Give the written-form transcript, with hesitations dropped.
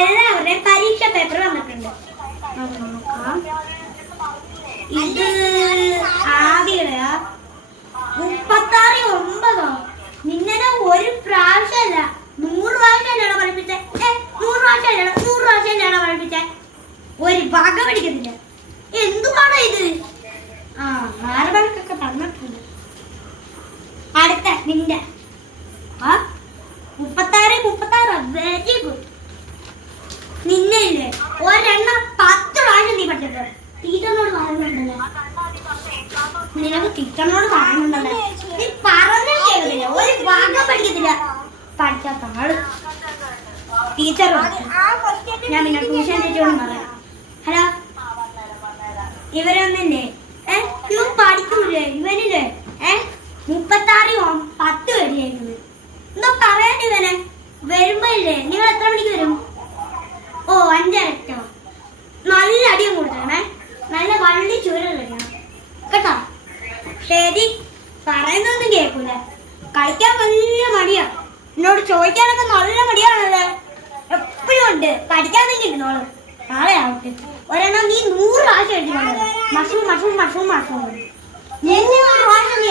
എല്ലാവരുടെയും പരീക്ഷ പേപ്പർ വന്നിട്ടുണ്ട്. ഇത് ആദ്യടെയാ 36/9. നിന്നെ ഒരു പ്രാവശ്യമല്ല 100 പ്രാവശ്യം പഠിപ്പിച്ചേ. 100 പ്രാവശ്യം പഠിപ്പിച്ചേ. ഒരു വക പഠിക്കത്തില്ല. എന്തുവാണോ ഇത്? ആറുപേർക്കൊക്കെ തന്നിട്ടുണ്ട്. അടുത്ത നിന്റെ 36 വെരി ഗുഡ്. നിന്നെ ഇല്ലേ ഒരെണ്ണം 10 പ്രാവശ്യം നീ പഠിച്ചിട്ടോ. ടീച്ചറിനോട് പറയുന്നുണ്ടല്ലോ, നിനക്ക് ടീച്ചറിനോട് പറയുന്നുണ്ടല്ലോ, നീ പറഞ്ഞ കേൾക്കില്ല, ഒരു വക പഠിക്കത്തില്ല. പഠിക്കാത്ത ആള് ടീച്ചർ ഞാൻ പിന്നെ ട്യൂഷൻ ടീച്ചറോട് പറയാം. ഹലോ, ഇവരൊന്നില്ലേ ഇവൻ പഠിക്കൂലേ? ഇവനില്ലേ 36/10 വരെയായിരുന്നു. എന്താ പറയാൻ ഇവനെ? വരുമ്പോ ഇല്ലേ നിങ്ങൾ എത്ര മണിക്ക് വരും? 5:30. നല്ല അടിയും കൊടുക്കണേ, നല്ല വള്ളി ചൂരടിക്കണം കേട്ടോ. ശരി, പറയുന്നൊന്നും കേൾക്കൂല. കളിക്കാൻ വലിയ മടിയാ. എന്നോട് ചോദിക്കാനൊക്കെ നല്ല മടിയാണല്ലേ. എപ്പോഴും ഉണ്ട്. പഠിക്കാനൊക്കെ ഇരുന്നോളൂ. നാളെ ആവട്ടെ. ഒരെണ്ണം നീ 100 പ്രാവശ്യം എഴുതിക്കോളൂ. മഷൂം 100 പ്രാവശ്യം നീ